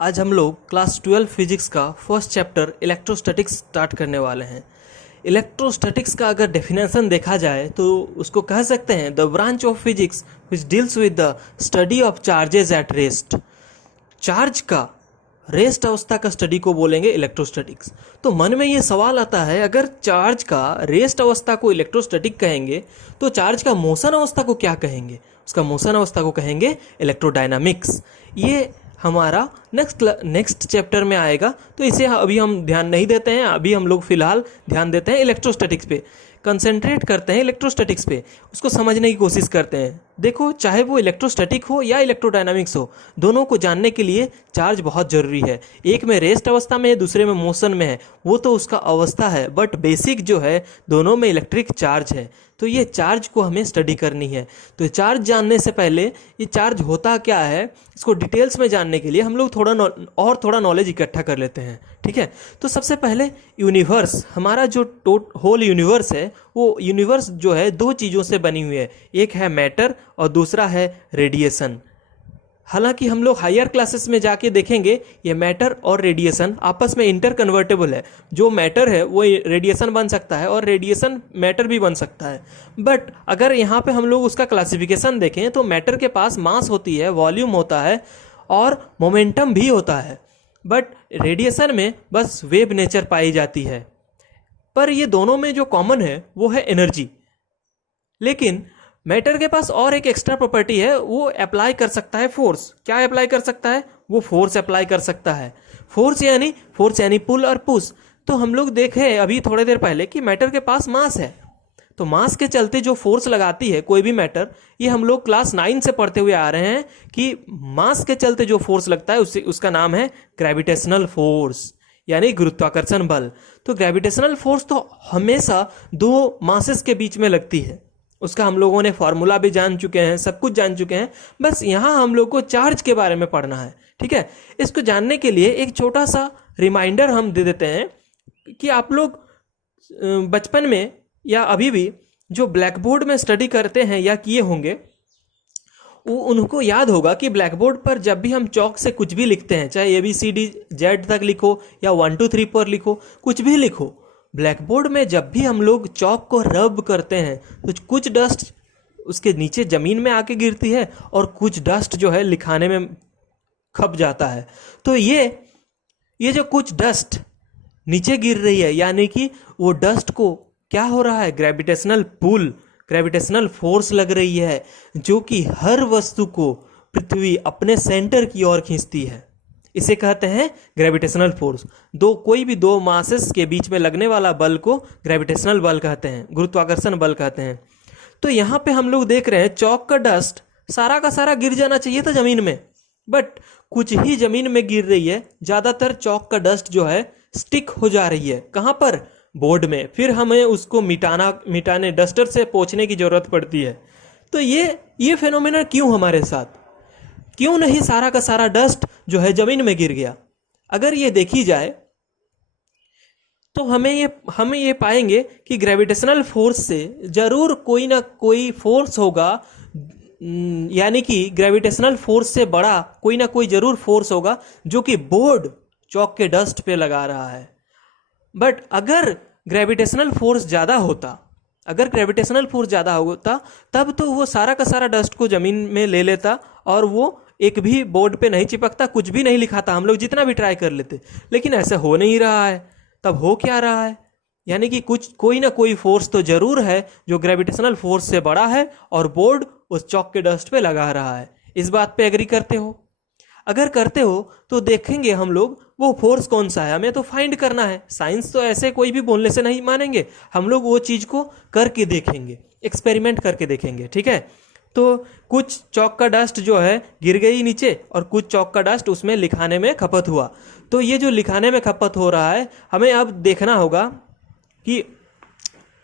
आज हम लोग क्लास 12 फिजिक्स का फर्स्ट चैप्टर इलेक्ट्रोस्टैटिक्स स्टार्ट करने वाले हैं। इलेक्ट्रोस्टैटिक्स का अगर डेफिनेशन देखा जाए तो उसको कह सकते हैं the branch of physics which deals with the study of charges at rest. Charge का रेस्ट अवस्था का स्टडी को बोलेंगे इलेक्ट्रोस्टैटिक्स। तो मन में ये सवाल आता है, अगर चार्ज का रेस्ट अवस्था को इलेक्ट्रोस्टैटिक कहेंगे तो चार्ज का मोशन अवस्था को क्या कहेंगे? उसका मोशन अवस्था को कहेंगे इलेक्ट्रोडायनामिक्स। ये हमारा नेक्स्ट चैप्टर में आएगा, तो इसे अभी हम ध्यान नहीं देते हैं। अभी हम लोग फिलहाल ध्यान देते हैं इलेक्ट्रोस्टैटिक्स पे, कंसंट्रेट करते हैं इलेक्ट्रोस्टैटिक्स पे, उसको समझने की कोशिश करते हैं। देखो, चाहे वो इलेक्ट्रोस्टैटिक हो या इलेक्ट्रोडायनामिक्स हो, दोनों को जानने के लिए चार्ज बहुत ज़रूरी है। एक में रेस्ट अवस्था में है, दूसरे में मोशन में है, वो तो उसका अवस्था है, बट बेसिक जो है दोनों में इलेक्ट्रिक चार्ज है। तो ये चार्ज को हमें स्टडी करनी है। तो चार्ज जानने से पहले ये चार्ज होता क्या है, इसको डिटेल्स में जानने के लिए हम लोग थोड़ा नॉलेज इकट्ठा कर लेते हैं। ठीक है, तो सबसे पहले यूनिवर्स, हमारा जो होल यूनिवर्स है, वो यूनिवर्स जो है दो चीज़ों से बनी हुई है। एक है मैटर और दूसरा है रेडिएशन। हालांकि हम लोग हायर क्लासेस में जाके देखेंगे ये मैटर और रेडिएशन आपस में इंटर कन्वर्टेबल है। जो मैटर है वो रेडिएशन बन सकता है और रेडिएशन मैटर भी बन सकता है। बट अगर यहाँ पे हम लोग उसका क्लासिफिकेशन देखें तो मैटर के पास मास होती है, वॉल्यूम होता है और मोमेंटम भी होता है, बट रेडिएशन में बस वेव नेचर पाई जाती है। पर ये दोनों में जो कॉमन है वो है एनर्जी। लेकिन मैटर के पास और एक एक्स्ट्रा प्रॉपर्टी है, वो अप्लाई कर सकता है फोर्स। क्या अप्लाई कर सकता है? वो फोर्स अप्लाई कर सकता है। फोर्स यानी पुल और पुश। तो हम लोग देखे अभी थोड़ी देर पहले कि मैटर के पास मास है, तो मास के चलते जो फोर्स लगाती है कोई भी मैटर, ये हम लोग क्लास 9 से पढ़ते हुए आ रहे हैं कि मास के चलते जो फोर्स लगता है उसका नाम है ग्रेविटेशनल फोर्स, यानी गुरुत्वाकर्षण बल। तो ग्रेविटेशनल फोर्स तो हमेशा दो मासेस के बीच में लगती है। उसका हम लोगों ने फॉर्मूला भी जान चुके हैं, सब कुछ जान चुके हैं। बस यहाँ हम लोग को चार्ज के बारे में पढ़ना है। ठीक है, इसको जानने के लिए एक छोटा सा रिमाइंडर हम दे देते हैं कि आप लोग बचपन में या अभी भी जो ब्लैक बोर्ड में स्टडी करते हैं या किए होंगे, वो उनको याद होगा कि ब्लैक बोर्ड पर जब भी हम चौक से कुछ भी लिखते हैं, चाहे ABCD Z तक लिखो या 1 2 3 पर लिखो, कुछ भी लिखो, ब्लैक बोर्ड में जब भी हम लोग चौक को रब करते हैं तो कुछ डस्ट उसके नीचे ज़मीन में आके गिरती है और कुछ डस्ट जो है लिखाने में खप जाता है। तो ये जो कुछ डस्ट नीचे गिर रही है, यानी कि वो डस्ट को क्या हो रहा है, ग्रेविटेशनल पुल, ग्रेविटेशनल फोर्स लग रही है, जो कि हर वस्तु को पृथ्वी अपने सेंटर की ओर खींचती है। इसे कहते हैं ग्रेविटेशनल फोर्स। कोई भी दो मासेस के बीच में लगने वाला बल को ग्रेविटेशनल बल कहते हैं, गुरुत्वाकर्षण बल कहते हैं। तो यहाँ पे हम लोग देख रहे हैं चौक का डस्ट सारा का सारा गिर जाना चाहिए था जमीन में, बट कुछ ही जमीन में गिर रही है। ज़्यादातर चौक का डस्ट जो है स्टिक हो जा रही है। कहाँ पर? बोर्ड में। फिर हमें उसको मिटाने डस्टर से पोंछने की जरूरत पड़ती है। तो ये फेनोमेना क्यों हमारे साथ? क्यों नहीं सारा का सारा डस्ट जो है जमीन में गिर गया? अगर ये देखी जाए तो हम ये पाएंगे कि ग्रेविटेशनल फोर्स से जरूर कोई ना कोई फोर्स होगा, यानी कि ग्रेविटेशनल फोर्स से बड़ा कोई ना कोई जरूर फोर्स होगा जो कि बोर्ड चौक के डस्ट पे लगा रहा है। बट अगर ग्रेविटेशनल फोर्स ज़्यादा होता तब तो वो सारा का सारा डस्ट को ज़मीन में ले लेता और वो एक भी बोर्ड पे नहीं चिपकता, कुछ भी नहीं लिखाता, हम लोग जितना भी ट्राई कर लेते। लेकिन ऐसा हो नहीं रहा है। तब हो क्या रहा है? यानी कि कोई ना कोई फोर्स तो ज़रूर है जो ग्रेविटेशनल फोर्स से बड़ा है और बोर्ड उस चौक के डस्ट पे लगा रहा है। इस बात पे एग्री करते हो? अगर करते हो तो देखेंगे हम लोग वो फोर्स कौन सा है, हमें तो फाइंड करना है। साइंस तो ऐसे कोई भी बोलने से नहीं मानेंगे, हम लोग वो चीज़ को करके देखेंगे, एक्सपेरिमेंट करके देखेंगे। ठीक है, तो कुछ चौक का डस्ट जो है गिर गई नीचे और कुछ चौक का डस्ट उसमें लिखाने में खपत हुआ। तो ये जो लिखाने में खपत हो रहा है, हमें अब देखना होगा कि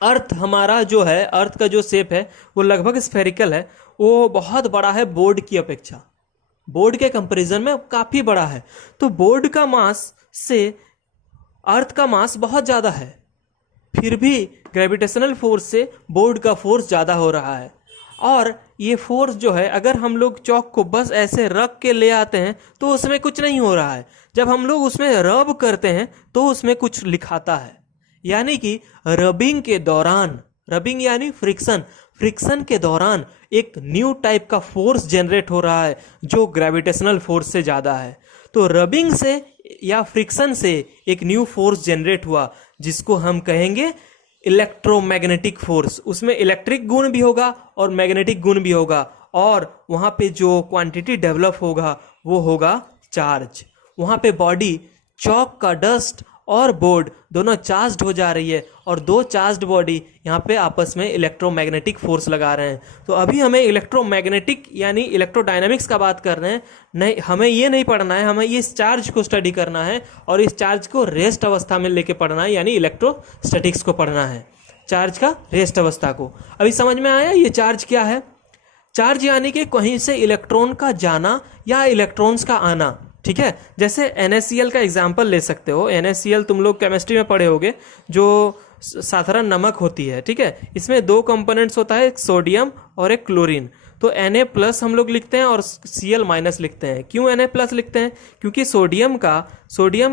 अर्थ हमारा जो है, अर्थ का जो शेप है वो लगभग स्फेरिकल है, वो बहुत बड़ा है बोर्ड की अपेक्षा, बोर्ड के कंपैरिजन में काफ़ी बड़ा है। तो बोर्ड का मास से अर्थ का मास बहुत ज़्यादा है, फिर भी ग्रेविटेशनल फोर्स से बोर्ड का फोर्स ज़्यादा हो रहा है। और ये फोर्स जो है, अगर हम लोग चौक को बस ऐसे रख के ले आते हैं तो उसमें कुछ नहीं हो रहा है। जब हम लोग उसमें रब करते हैं तो उसमें कुछ लिखाता है। यानी कि रबिंग के दौरान, रबिंग यानी फ्रिक्शन, फ्रिक्शन के दौरान एक न्यू टाइप का फोर्स जनरेट हो रहा है जो ग्रेविटेशनल फोर्स से ज़्यादा है। तो रबिंग से या फ्रिक्शन से एक न्यू फोर्स जनरेट हुआ जिसको हम कहेंगे इलेक्ट्रोमैग्नेटिक फोर्स। उसमें इलेक्ट्रिक गुण भी होगा और मैग्नेटिक गुण भी होगा, और वहाँ पे जो क्वांटिटी डेवलप होगा वो होगा चार्ज। वहाँ पे बॉडी, चौक का डस्ट और बोर्ड दोनों चार्ज्ड हो जा रही है, और दो चार्ज्ड बॉडी यहाँ पे आपस में इलेक्ट्रोमैग्नेटिक फोर्स लगा रहे हैं। तो अभी हमें इलेक्ट्रोमैग्नेटिक यानी इलेक्ट्रोडायनामिक्स का बात कर रहे हैं, नहीं हमें ये नहीं पढ़ना है, हमें इस चार्ज को स्टडी करना है और इस चार्ज को रेस्ट अवस्था में लेके पढ़ना है, यानी इलेक्ट्रोस्टैटिक्स को पढ़ना है, चार्ज का रेस्ट अवस्था को। अभी समझ में आया ये चार्ज क्या है? चार्ज यानी कि कहीं से इलेक्ट्रॉन का जाना या इलेक्ट्रॉन्स का आना, ठीक है। जैसे NaCl का एग्जाम्पल ले सकते हो। NaCl तुम लोग केमिस्ट्री में पढ़े होगे, जो साधारण नमक होती है, ठीक है। इसमें दो कंपोनेंट्स होता है, एक सोडियम और एक क्लोरीन। तो Na+ हम लोग लिखते हैं और Cl- लिखते हैं। क्यों Na+ लिखते हैं? क्योंकि सोडियम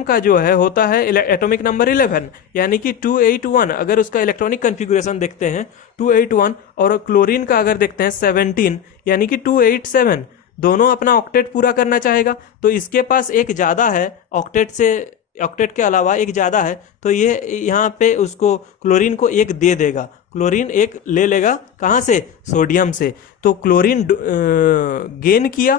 का जो है होता है एटॉमिक नंबर 11, यानी कि 281। अगर उसका इलेक्ट्रॉनिक कन्फिगुरेशन देखते हैं 281, और क्लोरीन का अगर देखते हैं 17, यानी कि 287। दोनों अपना ऑक्टेट पूरा करना चाहेगा, तो इसके पास एक ज़्यादा है, ऑक्टेट के अलावा एक ज़्यादा है, तो ये यहाँ पे उसको क्लोरीन को एक दे देगा। क्लोरीन एक ले लेगा कहाँ से? सोडियम से। तो क्लोरीन गेन किया,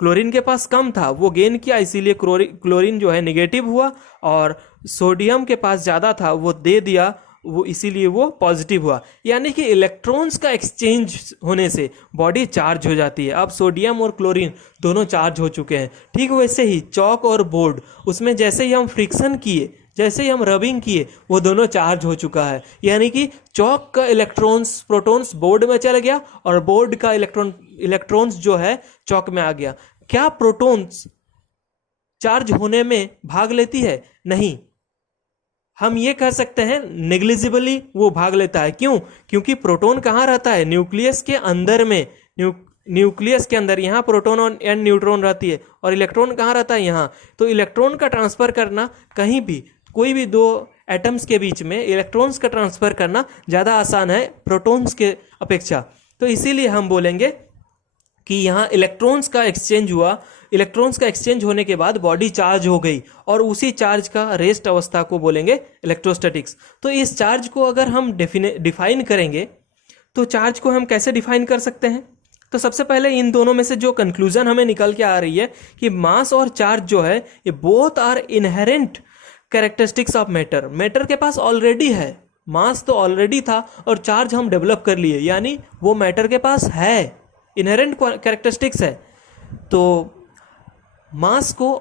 क्लोरीन के पास कम था वो गेन किया, इसीलिए क्लोरीन जो है नेगेटिव हुआ, और सोडियम के पास ज़्यादा था वो दे दिया, वो इसीलिए वो पॉजिटिव हुआ। यानी कि इलेक्ट्रॉन्स का एक्सचेंज होने से बॉडी चार्ज हो जाती है। अब सोडियम और क्लोरीन दोनों चार्ज हो चुके हैं। ठीक वैसे ही चौक और बोर्ड, उसमें जैसे ही हम फ्रिक्शन किए, जैसे ही हम रबिंग किए, वो दोनों चार्ज हो चुका है। यानी कि चौक का इलेक्ट्रॉन्स, प्रोटॉन्स बोर्ड में चला गया, और बोर्ड का इलेक्ट्रॉन्स जो है चौक में आ गया। क्या प्रोटॉन्स चार्ज होने में भाग लेती है? नहीं। हम ये कह सकते हैं नेग्लिजिबली वो भाग लेता है। क्यों? क्योंकि प्रोटॉन कहाँ रहता है? न्यूक्लियस के अंदर में। न्यूक्लियस के अंदर यहाँ प्रोटॉन एंड न्यूट्रॉन रहती है, और इलेक्ट्रॉन कहाँ रहता है? यहाँ। तो इलेक्ट्रॉन का ट्रांसफर करना कहीं भी, कोई भी दो एटम्स के बीच में इलेक्ट्रॉन्स का ट्रांसफर करना ज़्यादा आसान है प्रोटॉन्स के अपेक्षा। तो इसीलिए हम बोलेंगे कि यहाँ इलेक्ट्रॉन्स का एक्सचेंज हुआ। इलेक्ट्रॉन्स का एक्सचेंज होने के बाद बॉडी चार्ज हो गई, और उसी चार्ज का रेस्ट अवस्था को बोलेंगे इलेक्ट्रोस्टैटिक्स। तो इस चार्ज को अगर हम डिफाइन करेंगे, तो चार्ज को हम कैसे डिफाइन कर सकते हैं? तो सबसे पहले इन दोनों में से जो कंक्लूजन हमें निकल के आ रही है कि मास और चार्ज जो है ये both are inherent characteristics of matter. Matter के पास ऑलरेडी है, मास तो ऑलरेडी था, और चार्ज हम डेवलप कर लिए, यानी वो मैटर के पास है, इनहेरेंट कैरेक्टरिस्टिक्स है। तो मास को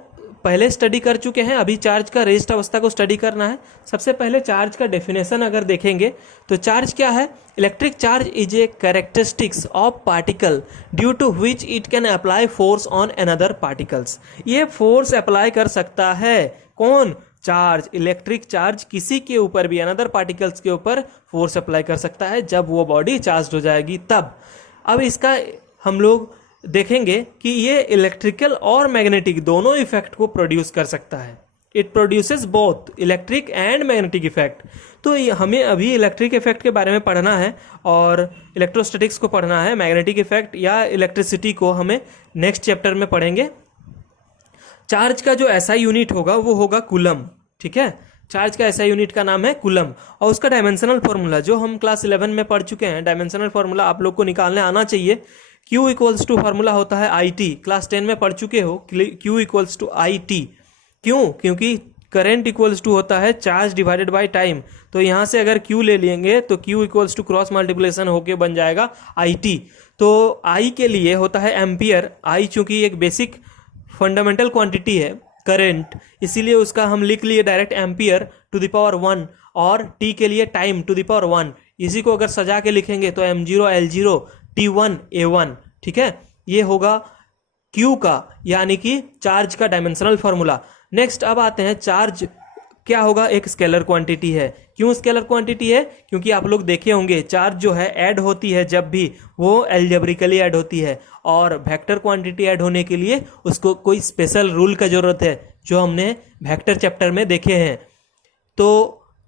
पहले स्टडी कर चुके हैं, अभी चार्ज का रेस्ट अवस्था को स्टडी करना है। सबसे पहले चार्ज का डेफिनेशन अगर देखेंगे तो चार्ज क्या है? Electric charge is a characteristics of particle due to which it can apply force on another particles. ये फोर्स अप्लाई कर सकता है कौन? चार्ज। इलेक्ट्रिक चार्ज किसी के ऊपर भी, अनदर पार्टिकल्स के ऊपर फोर्स अप्लाई कर सकता है जब वो बॉडी चार्ज हो जाएगी तब। अब इसका हम लोग देखेंगे कि ये इलेक्ट्रिकल और मैग्नेटिक दोनों इफेक्ट को प्रोड्यूस कर सकता है। It produces both electric and magnetic effect. तो हमें अभी इलेक्ट्रिक इफेक्ट के बारे में पढ़ना है, और इलेक्ट्रोस्टैटिक्स को पढ़ना है। मैग्नेटिक इफेक्ट या इलेक्ट्रिसिटी को हमें नेक्स्ट चैप्टर में पढ़ेंगे। चार्ज का जो ऐसा यूनिट होगा वो होगा कूलम, ठीक है। चार्ज का ऐसा यूनिट का नाम है कूलम, और उसका डायमेंशनल फॉर्मूला जो हम क्लास 11 में पढ़ चुके हैं, डायमेंशनल फॉर्मूला आप लोग को निकालने आना चाहिए। Q इक्वल्स टू फार्मूला होता है IT, क्लास 10 में पढ़ चुके हो। Q equals to IT। क्यों? क्योंकि करंट इक्वल्स टू होता है चार्ज डिवाइडेड बाय टाइम। तो यहाँ से अगर Q ले लेंगे तो Q equals to cross multiplication होके बन जाएगा IT। तो I के लिए होता है एम्पियर। I चूंकि एक बेसिक फंडामेंटल क्वांटिटी है करंट, इसीलिए उसका हम लिख लिए direct ampere to the power 1, और T के लिए टाइम टू द पावर 1। इसी को अगर सजा के लिखेंगे तो M0 L0 T1 A1, ठीक है। ये होगा Q का, यानी कि चार्ज का डायमेंशनल फॉर्मूला। नेक्स्ट अब आते हैं चार्ज क्या होगा, एक स्केलर क्वांटिटी है। क्यों स्केलर क्वांटिटी है? क्योंकि आप लोग देखे होंगे चार्ज जो है ऐड होती है जब भी, वो एल्जेब्रिकली ऐड होती है, और वेक्टर क्वांटिटी ऐड होने के लिए उसको कोई स्पेशल रूल का जरूरत है, जो हमने वेक्टर चैप्टर में देखे हैं। तो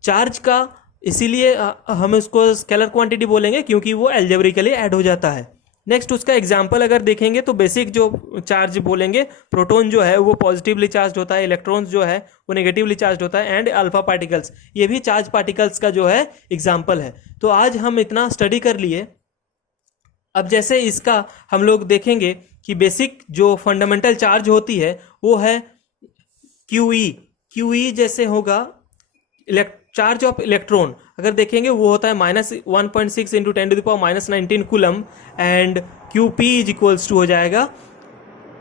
चार्ज का इसीलिए हम उसको स्केलर क्वांटिटी बोलेंगे, क्योंकि वो एल्जेब्रिकली ऐड हो जाता है। नेक्स्ट उसका एग्जाम्पल अगर देखेंगे तो बेसिक जो चार्ज बोलेंगे, प्रोटॉन जो है वो पॉजिटिवली चार्ज होता है, इलेक्ट्रॉन्स जो है वो नेगेटिवली चार्ज होता है, एंड अल्फा पार्टिकल्स, ये भी चार्ज पार्टिकल्स का जो है एग्जाम्पल है। तो आज हम इतना स्टडी कर लिए। अब जैसे इसका हम लोग देखेंगे कि बेसिक जो फंडामेंटल चार्ज होती है वो है क्यूई। क्यूई जैसे होगा चार्ज ऑफ इलेक्ट्रॉन, अगर देखेंगे वो होता है -1.6 इंटू 10⁻⁻19 coulomb, and Q P is equals to हो जाएगा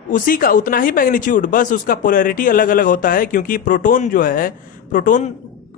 उसी का उतना ही मैग्नीट्यूड, बस उसका पोलैरिटी अलग अलग होता है, क्योंकि प्रोटॉन जो है, प्रोटॉन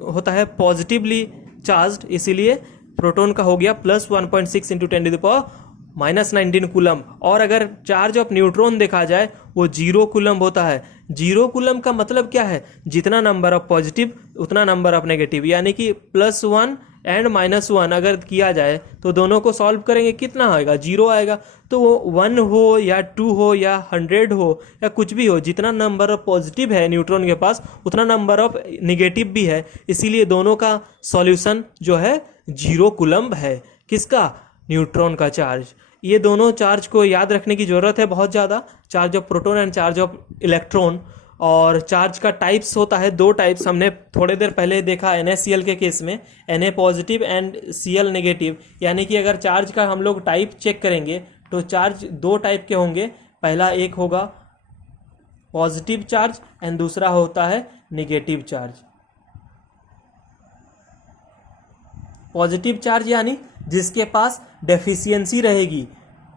होता है पॉजिटिवली चार्ज्ड, इसीलिए प्रोटॉन का हो गया +1.6 इंटू 10⁻⁻19 कूलम। और अगर चार्ज ऑफ न्यूट्रॉन देखा जाए वो 0 कूलम होता है। 0 कूलम का मतलब क्या है? जितना नंबर ऑफ पॉजिटिव उतना नंबर ऑफ नेगेटिव, यानी कि +1 एंड -1 अगर किया जाए तो दोनों को सॉल्व करेंगे कितना आएगा? 0 आएगा। तो वो 1 हो या 2 हो या 100 हो या कुछ भी हो, जितना नंबर ऑफ पॉजिटिव है न्यूट्रॉन के पास उतना नंबर ऑफ निगेटिव भी है, इसीलिए दोनों का सॉल्यूशन जो है 0 कूलम है। किसका? न्यूट्रॉन का चार्ज। ये दोनों चार्ज को याद रखने की जरूरत है बहुत ज़्यादा, charge of proton and charge of electron. और चार्ज का टाइप्स होता है 2 टाइप्स, हमने थोड़ी देर पहले देखा NaCl के केस में, Na positive and Cl negative. यानी कि अगर चार्ज का हम लोग टाइप चेक करेंगे तो चार्ज 2 टाइप के होंगे। पहला एक होगा पॉजिटिव चार्ज एंड दूसरा होता है नेगेटिव चार्ज। पॉजिटिव चार्ज यानी जिसके पास डेफिशिएंसी रहेगी,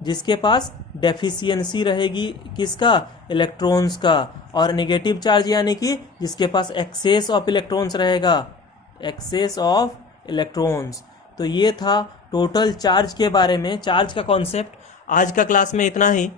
जिसके पास डेफिशिएंसी रहेगी किसका? इलेक्ट्रॉन्स का। और नेगेटिव चार्ज यानी कि जिसके पास एक्सेस ऑफ इलेक्ट्रॉन्स रहेगा, एक्सेस ऑफ इलेक्ट्रॉन्स। तो ये था टोटल चार्ज के बारे में, चार्ज का कॉन्सेप्ट। आज का क्लास में इतना ही।